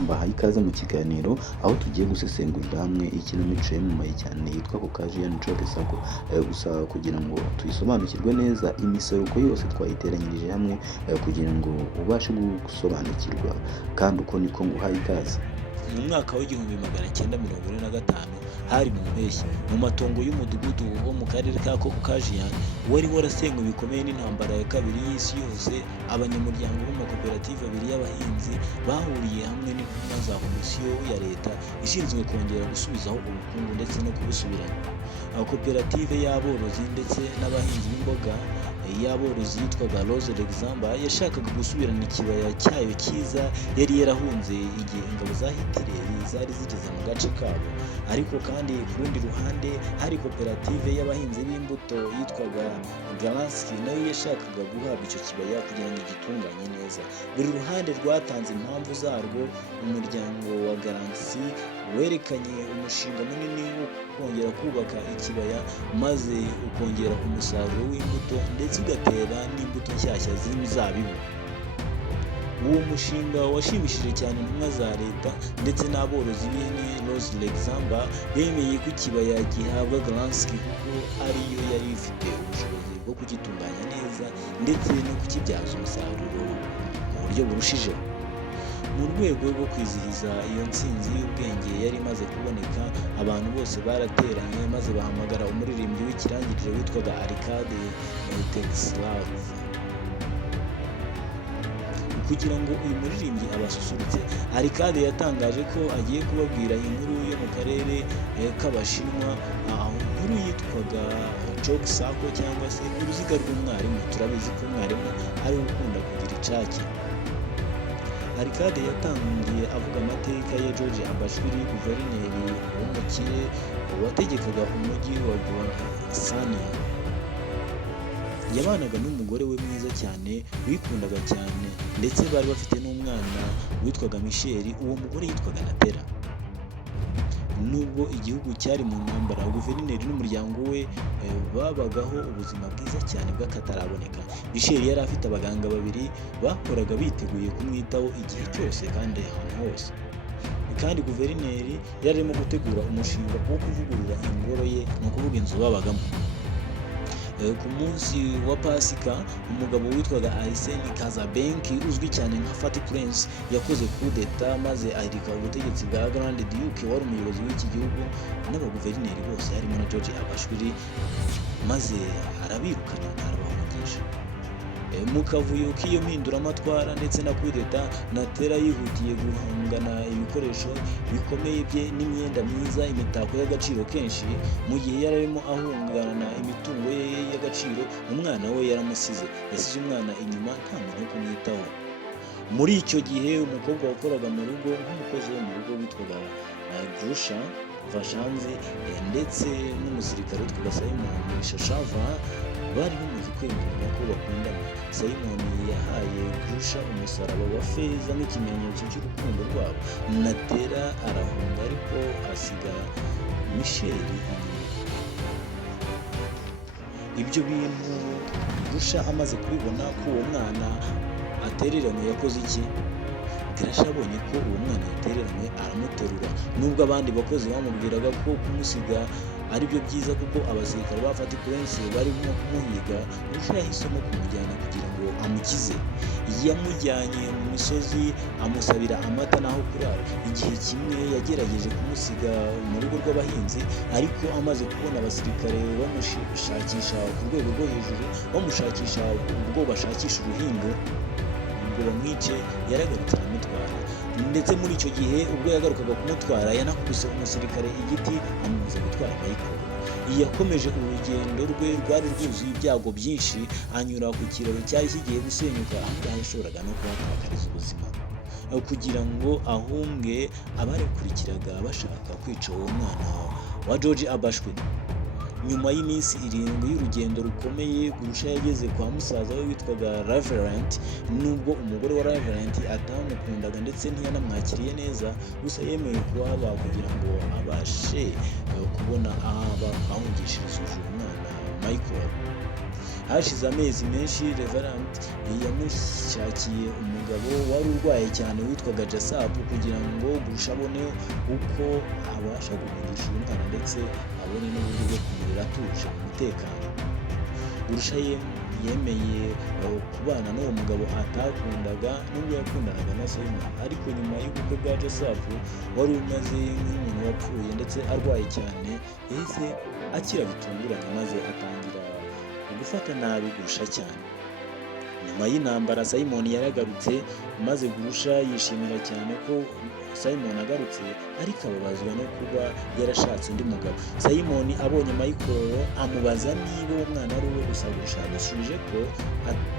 mbahaye ikaze mu kiganiro aho tugiye gusesengurira hamwe ikinamico yamamaye cyane yitwa Caucasian Joke Circle. Gusa kugira ngo tuyisobanukirwe neza imiseruko yose twayiteranyirije hamwe kugira ngo ubashe gusobanukirwa, kandi uko niko nguhaye ikaze. Mu mwaka w'igihumbi 1945 hari mu mpeshyi mu matongo y'umudugudu wo mu karere ka Caucasian wari warasenywe bikomeye n'intambara ya kabiri y'isi yose. Abanyamuryango b'amakoperative abiri y'abahinzi bahuriye hamwe n'intumwa za komisiyo ya leta ishinzwe kongera gusubizaho ubukungu ndetse no kubusubiranya. Koperative y'aborozi ndetse n'abahinzi b'imboga y'aborozi yitwaga Rose Luxembourg yashakaga gusubirana ikibaya cyayo cyiza yari yarahunze igihe ingabo za Hitler zari zigeze mu gace kabo. Ariko kandi ku rundi ruhande hari koperative y'abahinzi b'imbuto yitwaga Garansky nayo yashakaga guhabwa icyo kibaya kugira ngo igitunganye neza. Buri ruhande rwatanze impamvu zarwo. Umuryango wa Garansky werekanye umushinga munini wo kongera kubaka ikibaya maze ukongera umusaruro w'imbuto ndetse ugatera n'imbuto nshyashya z'imizabibu. Uwo mushinga washimishije cyane intumwa za leta ndetse n'aborozi b'ihene. Rose Luxembourg bemeye ko ikibaya gihabwa Garansky kuko ariyo yari ifite ubushobozi bwo kugitunganya neza ndetse no kukibyaza umusaruro mu buryo burushijeho. Mu rwego rwo kwizihiza iyo ntsinzi y'ubwenge yari imaze kuboneka, abantu bose barateranye maze bahamagara umuririmbyi w'ikirangirire witwaga Arkady Texlarov kugira ngo uyu muririmbyi abasusurutse. Arkady yatangaje ko agiye kubabwira inkuru yo mu karere k'Abashinwa, inkuru yitwaga Joke Circle cyangwa se uruziga rw'umwarimu. Turabizi ko umwarimu ari ukunda kugira icaki. Arkady yatangiye avuga amateka ya George Abashvili, guverineri w'umukire wategekaga umujyi wa Guantanamo. Yabanaga n'umugore we mwiza cyane wikundaga cyane ndetse bari bafite n'umwana witwaga Michel. Uwo mugore yitwaga Natera. Nubwo igihugu cyari mu ntambara, guverineri n'umuryango we babagaho ubuzima bwiza cyane bw'akataraboneka. Michel yari afite abaganga babiri bahoraga biteguye kumwitaho igihe cyose kandi ahantu hose. Kandi guverineri yari arimo gutegura umushinga wo kuvugurura ingoro ye, ni ukuvuga inzu babagamo. Ku munsi wa Pasika umugabo witwaga Arsène Kazabenki uzwi cyane nka Fat Prince yakoze coup d'etat maze ahirika ubutegetsi bwa Grand Duke wari umuyobozi w'iki gihugu n'abaguverineri bose harimo na George Abashvili, maze arabirukana arabahungisha. Mu kavuyo k'iyo mpinduramatwara ndetse na coup d'etat, Natera yihutiye guhangana ibikoresho bikomeye bye n'imyenda myiza, imitako y'agaciro kenshi. Mu gihe yari arimo ahungana imitungo ye y'agaciro, umwana we yaramusize. Yasize umwana inyuma nta muntu wo kumwitaho. Muri icyo gihe umukobwa wakoraga mu rugo nk'umukozi wo mu rugo witwaga Grusha Vashanze ndetse n'umusirikare witwaga Simon Shashava bari bamaze kwemeranya ko bakundana. Simon yahaye Grusha umusaraba wa feza nk'ikimenyetso cy'urukundo rwabo. Natera arahunga ariko asiga Michel inyuma. Ibyo bintu Grusha amaze kubibona ko uwo mwana atereranywe yakoze iki? Grusha abonye ko uwo mwana yatereranywe aramuterura. Nubwo abandi bakozi bamubwiraga ko kumusiga ari byo byiza kuko abasirikare ba Fat Prince barimo kumuhiga, Grusha yahisemo kumujyana kugira ngo amukize. Yamujyanye mu misozi amusabira amata n'aho kurara. Igihe kimwe yagerageje kumusiga mu rugo rw'abahinzi, ariko amaze kubona abasirikare bamushakisha ku rwego rwo hejuru, bamushakisha ubwo bashakisha uruhindu ngo bamwice, yaragarutse aramutwara. Ndetse muri icyo gihe ubwo yagarukaga kumutwara yanakubise umusirikare igiti amubuza gutwara Michael. Yakomeje urugendo rwe rwari rwuzuye ibyago byinshi, anyura ku kiraro cyari kigiye gusenyuka, ahangaha yashoboraga no kuhatakariza ubuzima kugira ngo ahunge abarekurikiraga bashaka kwica uwo mwana wa George Abashvili. Nyuma y'iminsi 7 y'urugendo rukomeye, Grusha yageze kwa musaza we witwaga Reverend. Nubwo umugore wa Reverend atamukundaga ndetse ntiyanamwakiriye neza, gusa yemeye kuhaba kugira ngo abashe kubona ahaba ahungishiriza uwo mwana Michael. Hashize amezi menshi Reverand yamushakiye umugabo wari urwaye cyane witwaga Jasabu kugira ngo Gurusha abone uko abasha guhungisha uyu mwana ndetse abone n'uburyo bwo kumurera atuje mu mutekano. Gurusha yemeye kubana n'uwo mugabo atakundaga nubwo yakundanaga na Simon, ariko nyuma y'ubukwe bwa Jasabu wari umaze nk'umuntu wapfuye ndetse arwaye cyane, yahise akira bitunguranye maze atangira gufata nabi Gurusha cyane. Nyuma y'intambara Simon yaragarutse maze Gurusha yishimira cyane ko Simon agarutse, ariko ababazwa no kuba yarashatse undi mugabo. Simon abonye Michael amubaza niba uwo mwana ari uwe, gusa Gurusha yamusubije ko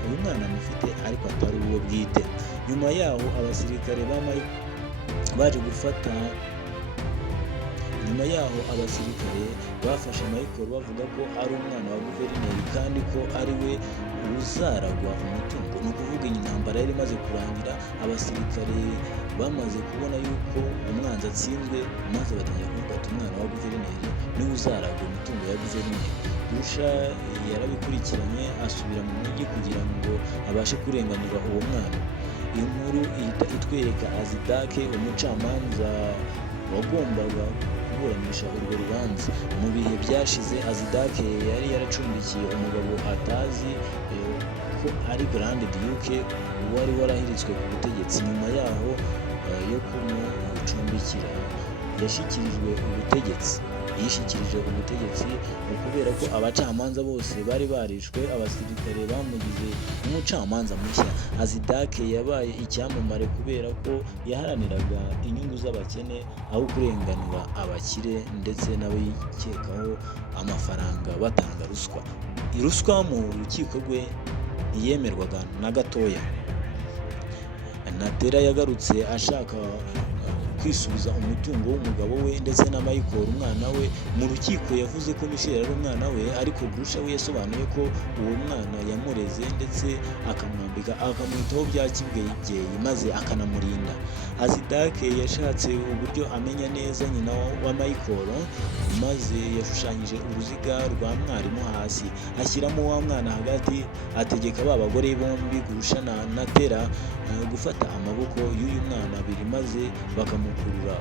uyu mwana amufite ariko atari uwe bwite. Nyuma yaho abasirikare bafashe Michael bavuga ko ari umwana wa guverineri kandi ko ari we uzaragwa umutungo. Ni ukuvuga intambara yari imaze kurangira, abasirikare bamaze kubona yuko umwanzi atsinzwe maze batangira kuvuga ati umwana wa guverineri niwe uzaragwa umutungo ya guverineri. Gurusha yarabikurikiranye asubira mu mujyi kugira ngo abashe kurenganura uwo mwana. Iyi nkuru ihita itwereka Azidake, umucamanza wagombaga kuburanisha urwo rubanza. Mu bihe byashize Azidake yari yaracumbikiye umugabo atazi ko ari Grand Duke wari warahiritswe ku butegetsi. Nyuma yaho yo kumucumbikira yishikirije ubutegetsi kubera ko abacamanza bose bari barishwe. Abasirikare bamugize umucamanza mushya. Azidake yabaye icyamamare kubera ko yaharaniraga inyungu z'abakene aho kurenganura abakire ndetse n'abikekaho amafaranga batanga ruswa. Ruswa mu rukiko rwe ntiyemerwaga na gatoya. Natera yagarutse ashaka kwisubiza umutungo w'umugabo we ndetse na Michael umwana we. Mu rukiko yavuze ko Michel ari umwana we, ariko Gurusha we yasobanuye ko uwo mwana yamureze ndetse akamwitaho bya kibyeyi maze akanamurinda. Azidake yashatse uburyo amenya neza nyina wa Michael maze yashushanyije uruziga rwa mwarimu hasi, ashyiramo wa mwana hagati, ategeka ba bagore bombi Gurusha na Natera gufata amaboko y'uyu mwana abiri maze bakamukurura.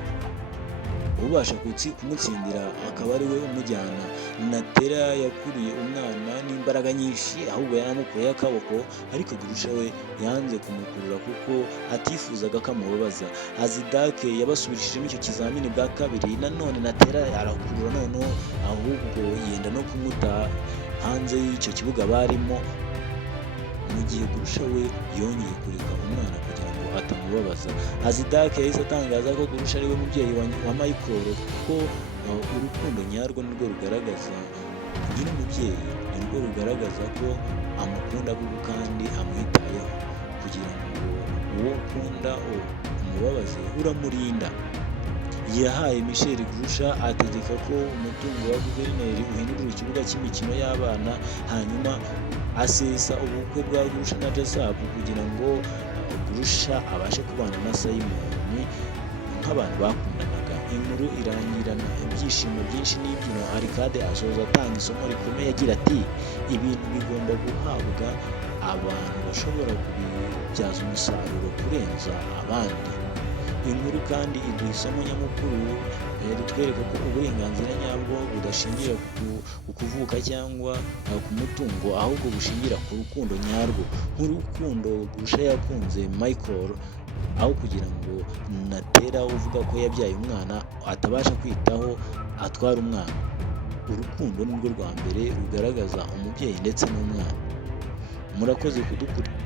Ubasha kumutsindira akaba ari we umujyana. Natera yakuriye umwana n'imbaraga nyinshi, ahubwo yaramukuye akaboko, ariko Gurusha we yanze kumukurura kuko atifuzaga ko amubabaza. Azidake yabasubirishijemo icyo kizamini bwa kabiri, nanone Natera arakurura noneho ahubwo yenda no kumuta hanze y'icyo kibuga barimo, mu gihe Gurusha we yongeye kureka umwana kugira ngo atamubabaza. Azidake yahise atangaza ko Gurusha ari we mubyeyi wa Michael kuko urukundo nyarwo nirwo rugaragaza nyir'umubyeyi, nirwo rugaragaza ko amukunda kuko kandi amwitayeho. Kugira ngo uwo ukunda umubabaze uramurinda. Yahaye Michel Gurusha ategeka ko umutungo wa guverineri uhindurwa ikibuga cy'imikino y'abana, hanyuma asesa ubukwe bwa Gurusha na Jasabu kugira ngo Gurusha abashe kubana na Simon nk'abantu bakundanaga. Inkuru irangirana ibyishimo byinshi n'ibyino. Arcade asoza atanga isomo rikomeye agira ati ibintu bigomba guhabwa abantu bashobora kubibyaza umusaruro kurenza abandi. Inkuru kandi iduha isomo nyamukuru ritwereka ko uburenganzira nyabwo budashingira ku kuvuka cyangwa ku mutungo, ahubwo bushingira ku rukundo nyarwo. Nk'urukundo Gurusha yakunze Michael, aho kugira ngo Natera uvuga ko yabyaye umwana atabasha kwitaho atwara umwana. Urukundo nirwo rwa mbere rugaragaza umubyeyi ndetse n'umwana. Murakoze kudukurikira.